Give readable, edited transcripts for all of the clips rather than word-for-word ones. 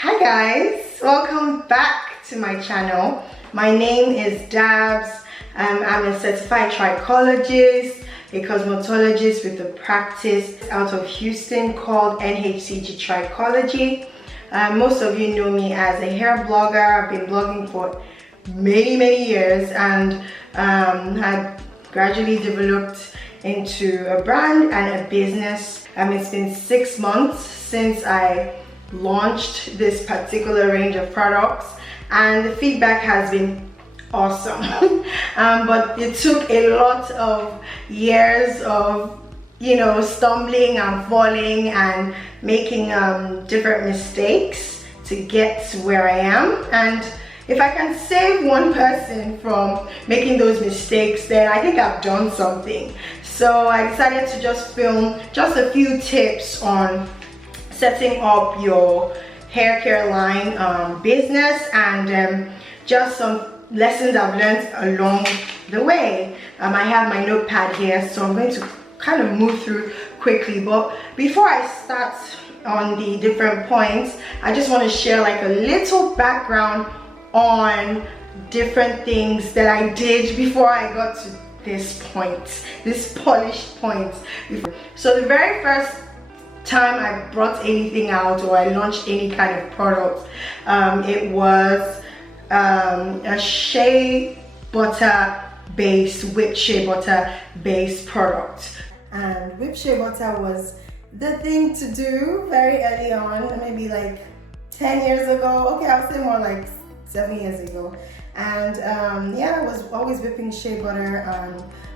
Hi guys, welcome back to my channel. My name is Dabs. I'm a certified trichologist, a cosmetologist with a practice out of Houston called NHCG TRICHOLOGY. Most of you know me as a hair blogger. I've been blogging for many years, and I gradually developed into a brand and a business. It's been 6 months since I launched this particular range of products, and the feedback has been awesome. But it took a lot of years of stumbling and falling and making different mistakes to get to where I am. And if I can save one person from making those mistakes, then I think I've done something. So I decided to just film just a few tips on setting up your hair care line business, and just some lessons I've learned along the way. I have my notepad here, so I'm going to kind of move through quickly. But before I start on the different points, I just want to share like a little background on different things that I did before I got to this point, this polished point. So the very first time I brought anything out or I launched any kind of product, it was a shea butter based, whipped shea butter based product. And whipped shea butter was the thing to do very early on, maybe like 10 years ago. Okay, I would say more like 7 years ago. And yeah, I was always whipping shea butter.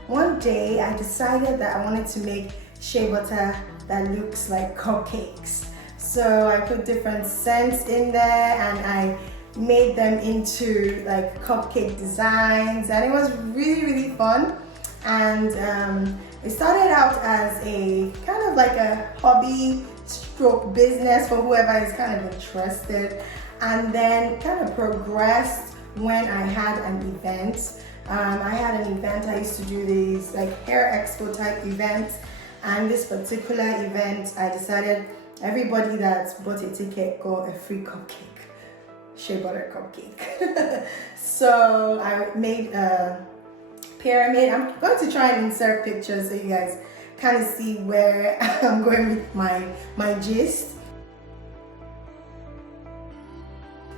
One day I decided that I wanted to make shea butter that looks like cupcakes. So I put different scents in there and I made them into like cupcake designs, and it was really fun. And it started out as a kind of like a hobby stroke business for whoever is kind of interested, and then kind of progressed when I had an event. I had an event, I used to do these like hair expo type events, and this particular event I decided everybody that bought a ticket got a free cupcake, shea butter cupcake. So I made a pyramid. I'm going to try and insert pictures so you guys kind of see where I'm going with my gist.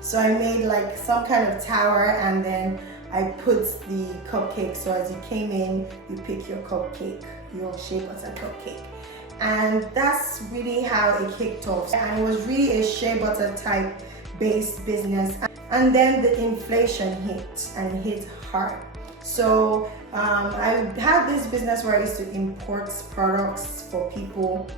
So I made like some kind of tower, and then I put the cupcake, so as you came in, you pick your cupcake, your shea butter cupcake. And that's really how it kicked off. And it was really a shea butter type based business. And then the inflation hit, and it hit hard. So I had this business where I used to import products for people.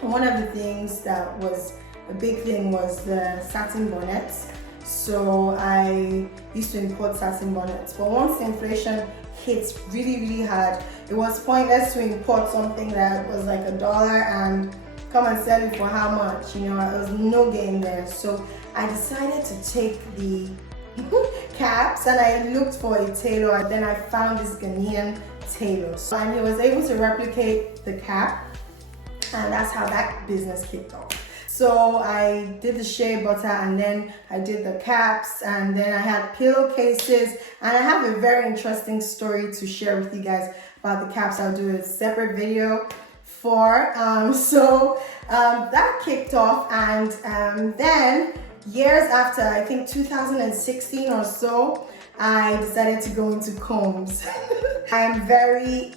One of the things that was a big thing was the satin bonnets. So I used to import satin bonnets, but once inflation hit really hard, it was pointless to import something that was like $1 and come and sell it for how much, there was no gain there. So I decided to take the caps, and I looked for a tailor, and then I found this Ghanaian tailor, and he was able to replicate the cap, and that's how that business kicked off. So I did the shea butter, and then I did the caps, and then I had pillowcases, and I have a very interesting story to share with you guys about the caps. I'll do a separate video for. So that kicked off, and then years after, I think 2016 or so, I decided to go into combs. I am very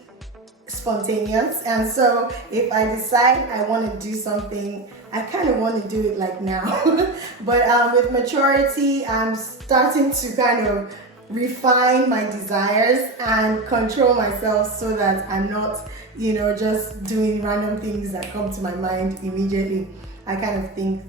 spontaneous, and so if I decide I want to do something, I kind of want to do it like now. But with maturity, I'm starting to kind of refine my desires and control myself so that I'm not, just doing random things that come to my mind immediately. I kind of think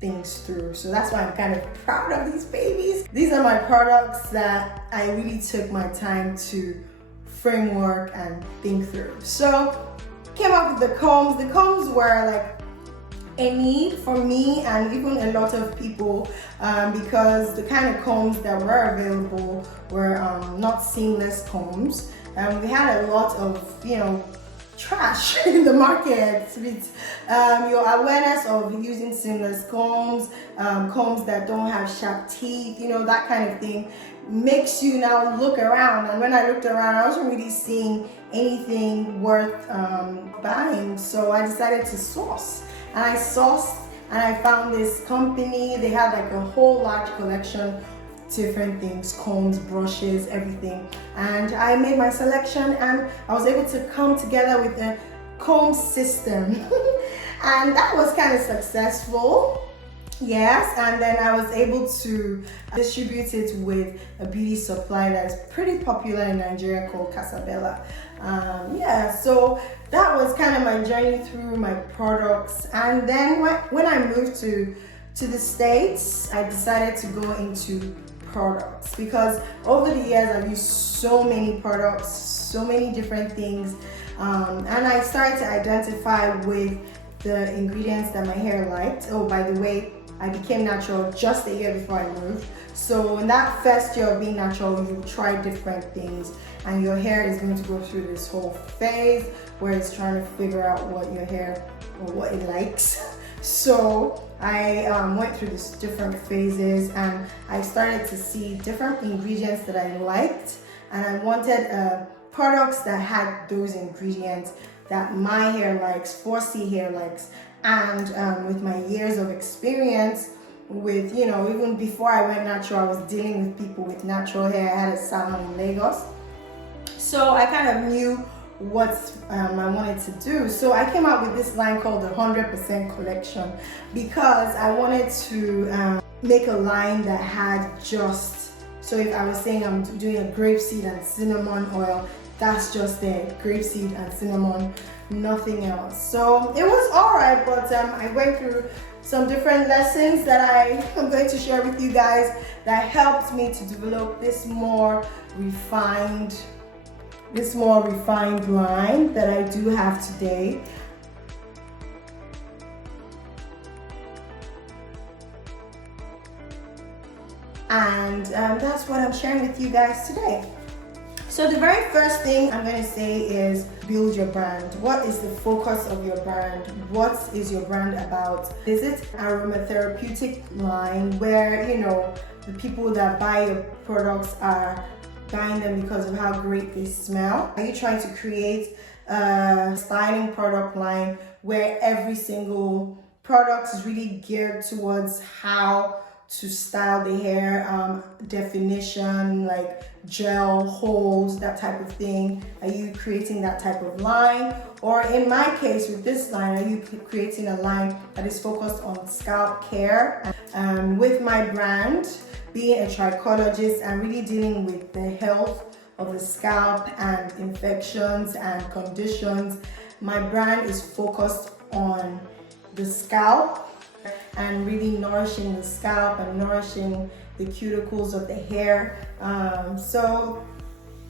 things through. So that's why I'm kind of proud of these babies. These are my products that I really took my time to framework and think through. So came up with the combs. The combs were like a need for me and even a lot of people, because the kind of combs that were available were not seamless combs. We had a lot of trash in the market with your awareness of using seamless combs, combs that don't have sharp teeth, you know, that kind of thing makes you now look around. And when I looked around, I wasn't really seeing anything worth buying, so I decided to source. And I sourced and I found this company. They had like a whole large collection, different things, combs, brushes, everything. And I made my selection and I was able to come together with a comb system. And that was kind of successful. Yes, and then I was able to distribute it with a beauty supply that's pretty popular in Nigeria called Casabella. Yeah, so that was kind of my journey through my products. And then when I moved to the States, I decided to go into products because over the years I've used so many products, so many different things, and I started to identify with the ingredients that my hair liked. Oh, by the way, I became natural just a year before I moved. So in that first year of being natural, you try different things and your hair is going to go through this whole phase where it's trying to figure out what your hair or what it likes. So I went through these different phases and I started to see different ingredients that I liked, and I wanted products that had those ingredients that my hair likes, 4C hair likes. And with my years of experience with, you know, even before I went natural, I was dealing with people with natural hair. I had a salon in Lagos. So I kind of knew what I wanted to do. So I came out with this line called the 100% collection because I wanted to make a line that had just, so if I was saying I'm doing a grapeseed and cinnamon oil, that's just it, grapeseed and cinnamon, nothing else. So it was alright, but I went through some different lessons that I am going to share with you guys that helped me to develop this more refined line that I do have today. And that's what I'm sharing with you guys today. So the very first thing I'm going to say is build your brand. What is the focus of your brand? What is your brand about? Is it aromatherapeutic line where, you know, the people that buy your products are buying them because of how great they smell? Are you trying to create a styling product line where every single product is really geared towards how to style the hair, definition, like gel, holes, that type of thing? Are you creating that type of line? Or in my case with this line, are you creating a line that is focused on scalp care? With my brand, being a trichologist and really dealing with the health of the scalp and infections and conditions, my brand is focused on the scalp and really nourishing the scalp and nourishing the cuticles of the hair. So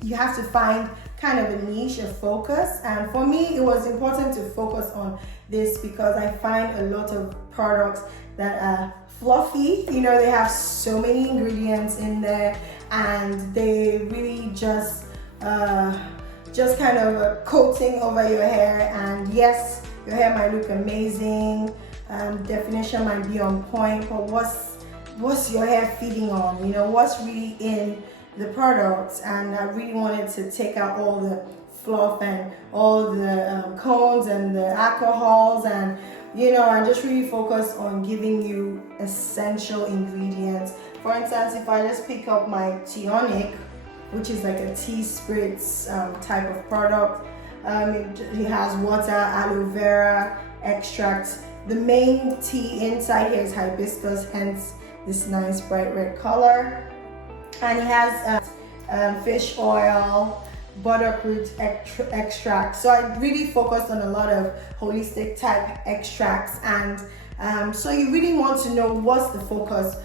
you have to find kind of a niche, a focus. And for me, it was important to focus on this because I find a lot of products that are fluffy. You know, they have so many ingredients in there and they really just kind of a coating over your hair. And yes, your hair might look amazing, definition might be on point, but what's your hair feeding on? You know, what's really in the products? And I really wanted to take out all the fluff and all the cones and the alcohols, and you know, and just really focus on giving you essential ingredients. For instance, if I just pick up my Teonic, which is like a tea spritz type of product, it has water, aloe vera extract. The main tea inside here is hibiscus, hence this nice bright red color. And it has fish oil, butterfruit extract. So I really focused on a lot of holistic type extracts, and so you really want to know what's the focus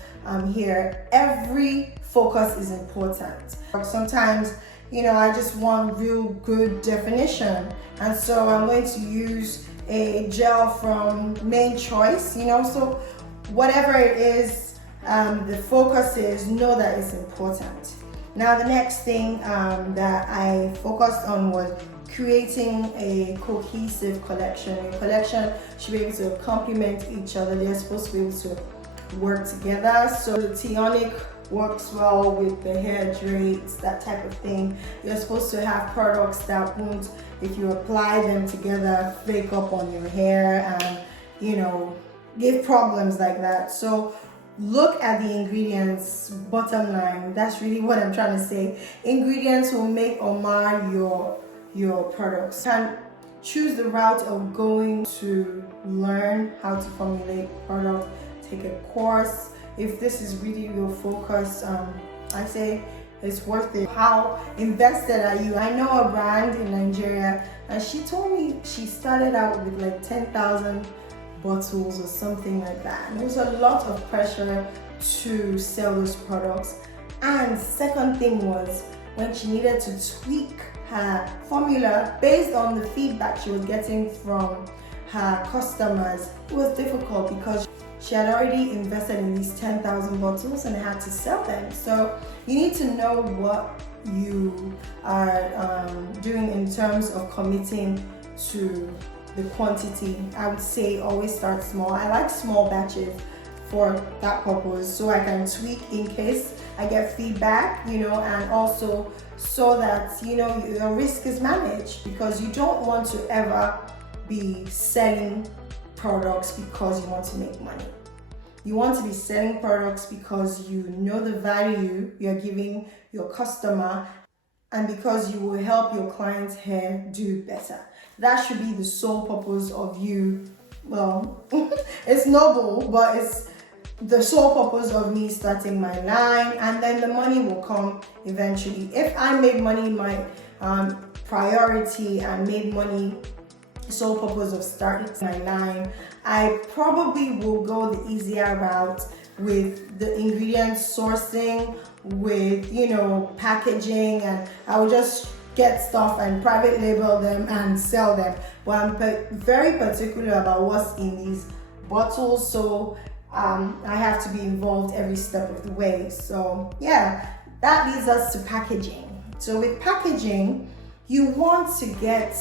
here. Every focus is important. Sometimes, you know, I just want real good definition, and so I'm going to use a gel from Main Choice, you know. So whatever it is, the focus is, know that it's important. Now the next thing that I focused on was creating a cohesive collection. A collection should be able to complement each other. They're supposed to be able to work together. So the Tionic works well with the hair drapes, that type of thing. You're supposed to have products that won't, if you apply them together, flake up on your hair and, you know, give problems like that. So look at the ingredients. Bottom line, that's really what I'm trying to say. Ingredients will make or mar your products. You can choose the route of going to learn how to formulate products, take a course. If this is really your focus, I say it's worth it. How invested are you? I know a brand in Nigeria, and she told me she started out with like 10,000 bottles or something like that. And there was a lot of pressure to sell those products. And second thing was when she needed to tweak her formula based on the feedback she was getting from her customers, it was difficult because she had already invested in these 10,000 bottles and had to sell them. So you need to know what you are doing in terms of committing to the quantity. I would say always start small. I like small batches for that purpose, so I can tweak in case I get feedback, you know, and also so that, you know, your risk is managed, because you don't want to ever be selling products because you want to make money. You want to be selling products because you know the value you're giving your customer and because you will help your client's hair do better. That should be the sole purpose of you. Well, it's noble, but it's the sole purpose of me starting my line, and then the money will come eventually. If I made money my priority and made money sole purpose of starting my line, I probably will go the easier route with the ingredients sourcing, with, you know, packaging, and I will just get stuff and private label them and sell them. But I'm very particular about what's in these bottles, so I have to be involved every step of the way. So yeah, that leads us to packaging. So with packaging, you want to get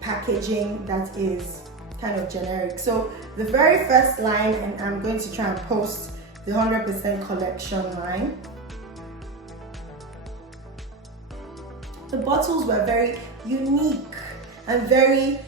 packaging that is kind of generic. So the very first line, and I'm going to try and post the 100% collection line. The bottles were very unique and very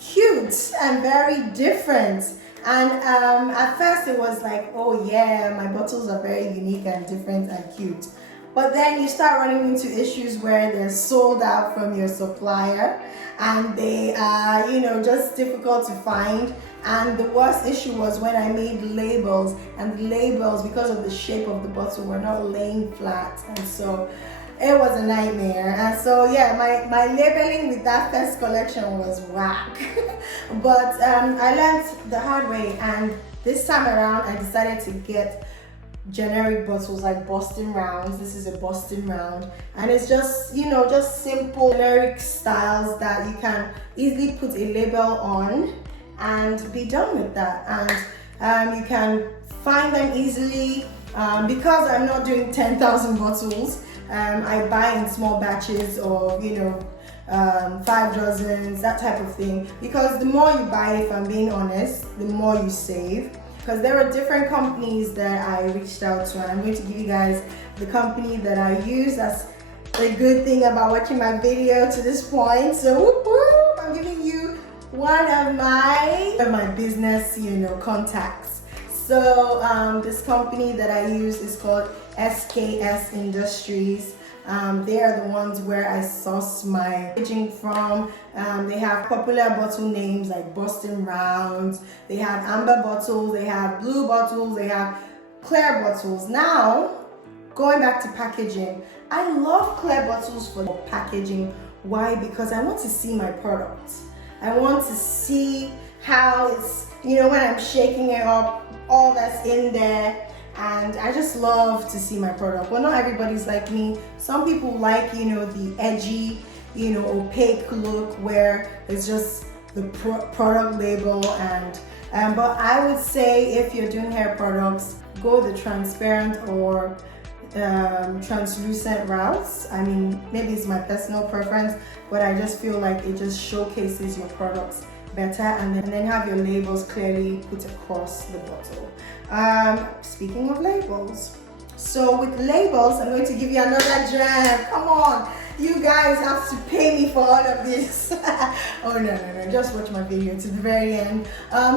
cute and very different. And at first it was like, oh yeah, my bottles are very unique and different and cute. But then you start running into issues where they're sold out from your supplier and they are, you know, just difficult to find. And the worst issue was when I made labels, and the labels, because of the shape of the bottle, were not laying flat. And so it was a nightmare. And so yeah, my labeling with that first collection was whack. But I learned the hard way, and this time around I decided to get generic bottles like Boston rounds. This is a Boston round, and it's just, you know, just simple generic styles that you can easily put a label on and be done with that. And you can find them easily. Because I'm not doing 10,000 bottles, I buy in small batches of, you know, 5 dozens, that type of thing, because the more you buy, if I'm being honest, the more you save. Because there are different companies that I reached out to, and I'm going to give you guys the company that I use. That's a good thing about watching my video to this point. So whoop, whoop, I'm giving you one of my business, you know, contacts. So this company that I use is called SKS Industries. They are the ones where I source my packaging from. They have popular bottle names like Boston Rounds, they have amber bottles, they have blue bottles, they have clear bottles. Now, going back to packaging, I love clear bottles for packaging. Why? Because I want to see my product. I want to see how it's, you know, when I'm shaking it up, all that's in there. And I just love to see my product. Well, not everybody's like me. Some people like, you know, the edgy, you know, opaque look where it's just the product label. And but I would say if you're doing hair products, go the transparent or translucent routes. I mean, maybe it's my personal preference, but I just feel like it just showcases your products better, and then have your labels clearly put across the bottle. Speaking of labels, so with labels, I'm going to give you another gem. Come on, you guys have to pay me for all of this. Oh no, just watch my video to the very end.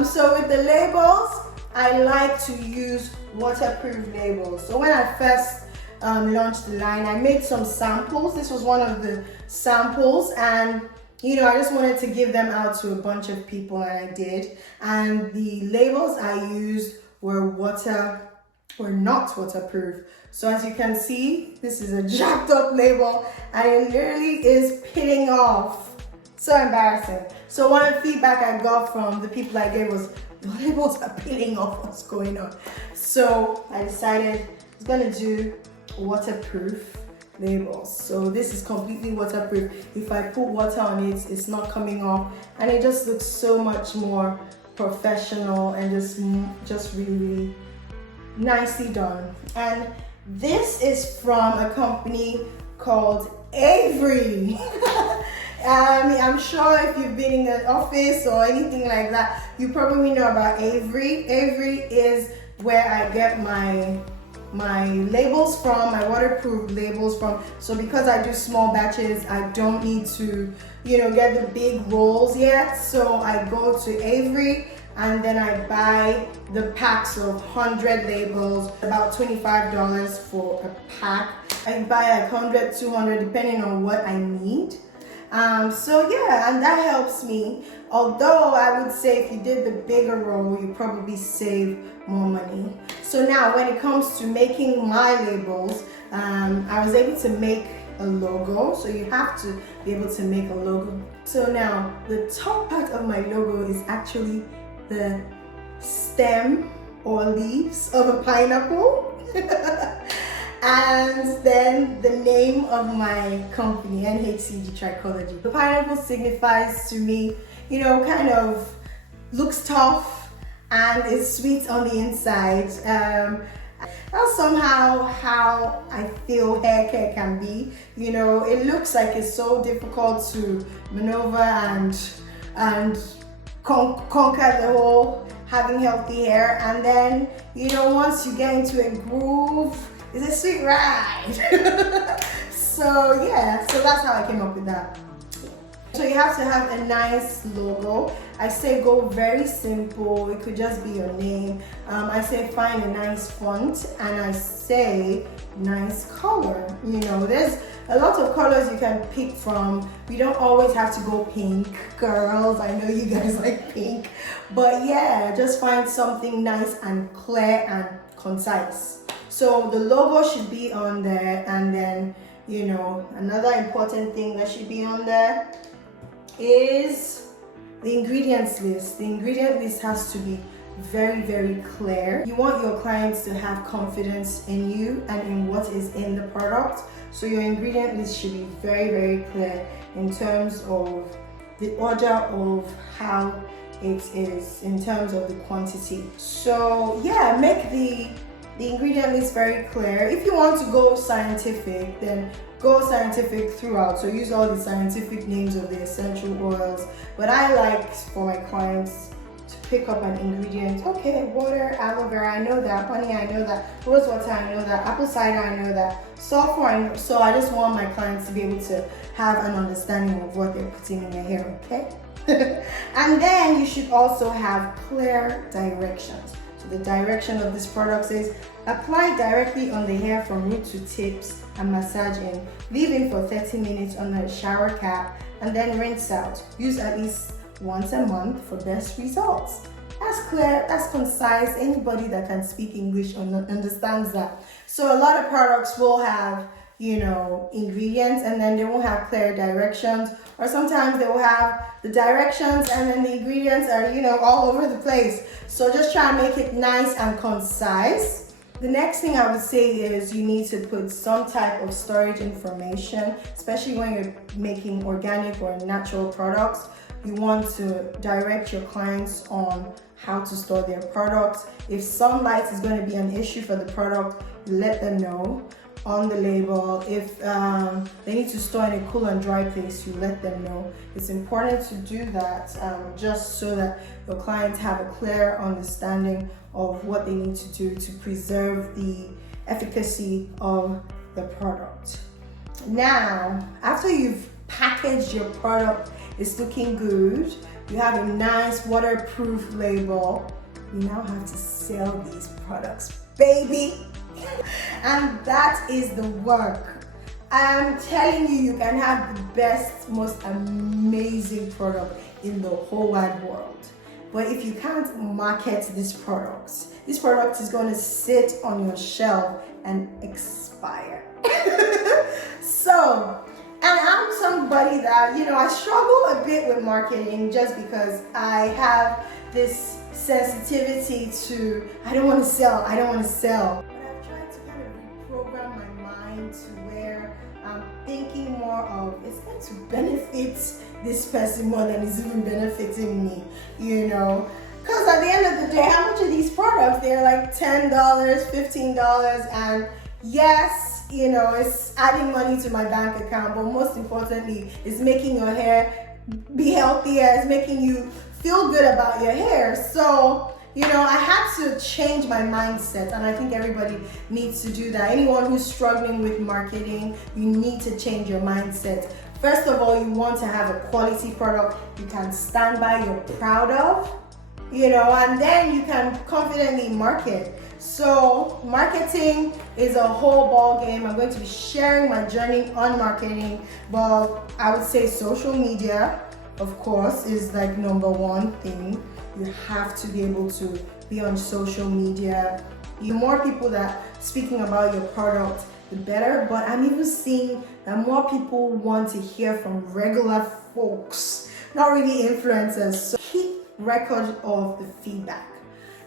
So with the labels, I like to use waterproof labels. So when I first launched the line, I made some samples. This was one of the samples, and you know, I just wanted to give them out to a bunch of people, and I did. And the labels I used were not waterproof. So as you can see, this is a jacked up label, and it literally is peeling off. So embarrassing. So one of the feedback I got from the people I gave was, the labels are peeling off, what's going on? So I decided I was gonna do waterproof labels. So this is completely waterproof. If I put water on it, it's not coming off, and it just looks so much more professional and just really nicely done. And this is from a company called Avery. I'm sure if you've been in the office or anything like that, you probably know about Avery. Avery is where I get my labels from, my waterproof labels from. So because I do small batches, I don't need to, you know, get the big rolls yet. So I go to Avery, and then I buy the packs of 100 labels, about $25 for a pack. I buy like 100, 200, depending on what I need. So yeah, and that helps me. Although I would say if you did the bigger roll, you probably save more money. So now when it comes to making my labels, I was able to make a logo. So you have to be able to make a logo. So now the top part of my logo is actually the stem or leaves of a pineapple. And then the name of my company, NHCG TRICHOLOGY. The pineapple signifies to me, you know, kind of looks tough and is sweet on the inside. That's somehow how I feel hair care can be. You know, it looks like it's so difficult to maneuver and conquer the whole having healthy hair, and then, you know, once you get into a groove, it's a sweet ride. So yeah, so that's how I came up with that. So you have to have a nice logo. I say go very simple. It could just be your name. I say find a nice font, and I say nice color. You know, there's a lot of colors you can pick from. We don't always have to go pink, girls. I know you guys like pink, but yeah, just find something nice and clear and concise. So the logo should be on there, and then, you know, another important thing that should be on there is the ingredients list. The ingredient list has to be very, very clear. You want your clients to have confidence in you and in what is in the product. So your ingredient list should be very, very clear in terms of the order of how it is, in terms of the quantity. So yeah, make the ingredient list very clear. If you want to go scientific, then go scientific throughout. So use all the scientific names of the essential oils. But I like for my clients to pick up an ingredient. Okay, water, aloe vera, I know that. Honey, I know that. Rose water, I know that. Apple cider, I know that. Sulfur, I know. So I just want my clients to be able to have an understanding of what they're putting in their hair, okay? And then you should also have clear directions. So the direction of this product says, apply directly on the hair from root to tips and massage in. Leave in for 30 minutes under a shower cap and then rinse out. Use at least once a month for best results. That's clear, that's concise. Anybody that can speak English understands that. So a lot of products will have, you know, ingredients, and then they won't have clear directions, or sometimes they will have the directions and then the ingredients are, you know, all over the place. So just try and make it nice and concise. The next thing I would say is you need to put some type of storage information, especially when you're making organic or natural products. You want to direct your clients on how to store their products. If sunlight is going to be an issue for the product, let them know. on the label. If they need to store in a cool and dry place, you let them know. It's important to do that just so that your clients have a clear understanding of what they need to do to preserve the efficacy of the product. Now, after you've packaged your product, it's looking good, you have a nice waterproof label, you now have to sell these products, baby. And that is the work. I'm telling you, you can have the best, most amazing product in the whole wide world. But if you can't market this product is going to sit on your shelf and expire. So, and I'm somebody that, I struggle a bit with marketing just because I have this sensitivity to, I don't want to sell. But I've tried to kind of reprogram my mind to where I'm thinking more of, it's going to benefit this person more than it's even benefiting me, Because at the end of the day, how much are these products? They're like $10, $15, and yes, it's adding money to my bank account, but most importantly, it's making your hair be healthier, it's making you feel good about your hair. So, I had to change my mindset, and I think everybody needs to do that. Anyone who's struggling with marketing, you need to change your mindset. First of all, you want to have a quality product you can stand by, you're proud of, and then you can confidently market. So marketing is a whole ball game. I'm going to be sharing my journey on marketing, but I would say social media, of course, is like number one thing. You have to be able to be on social media. The more people that speaking about your product, the better. But I'm even seeing that more people want to hear from regular folks, not really influencers. So keep record of the feedback.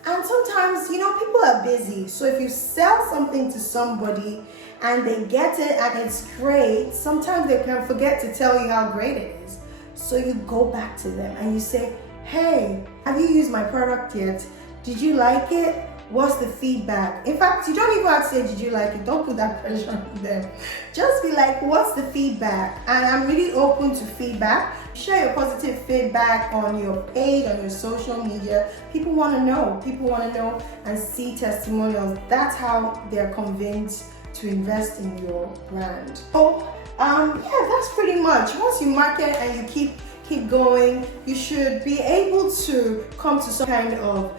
And sometimes, people are busy. So if you sell something to somebody and they get it and it's great, sometimes they can forget to tell you how great it is. So you go back to them and you say, hey, have you used my product yet? Did you like it? What's the feedback? In fact, you don't even have to say, did you like it? Don't put that pressure on them. Just be like, what's the feedback? And I'm really open to feedback. Share your positive feedback on your page, on your social media. People want to know. People want to know and see testimonials. That's how they're convinced to invest in your brand. So, that's pretty much. Once you market and you keep going, you should be able to come to some kind of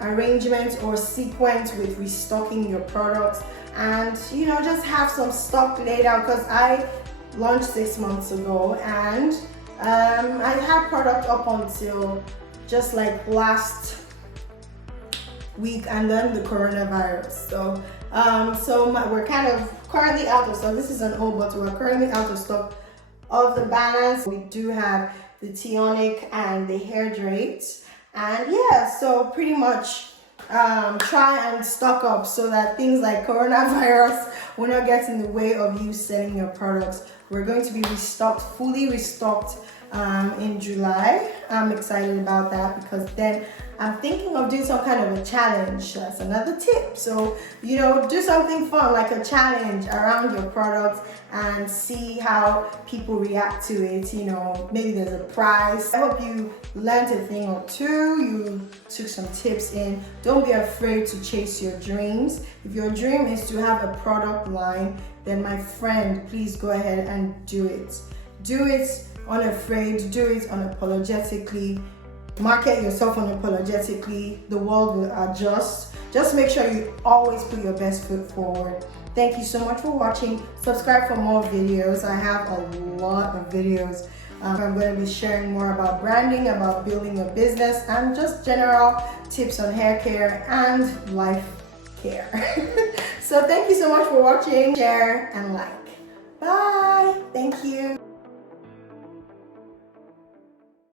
arrangement or sequence with restocking your products, and just have some stock laid out, because I launched 6 months ago and I had product up until just like last week, and then the coronavirus. So we're kind of currently out of stock. This is an old bottle. We're currently out of stock of the balance. We do have the Teonic and the hair drapes. And so pretty much try and stock up so that things like coronavirus will not get in the way of you selling your products. We're going to be fully restocked in July. I'm excited about that because then I'm thinking of doing some kind of a challenge. That's another tip. So, do something fun like a challenge around your products and see how people react to it. Maybe there's a prize. I hope you learned a thing or two. You took some tips in. Don't be afraid to chase your dreams. If your dream is to have a product line, then my friend, please go ahead and do it. Do it unafraid. Do it unapologetically. Market yourself unapologetically. The world will adjust. Just make sure you always put your best foot forward. Thank you so much for watching. Subscribe for more videos. I have a lot of videos. I'm going to be sharing more about branding, about building a business, and just general tips on hair care and life care. So thank you so much for watching. Share and like. Bye. Thank you.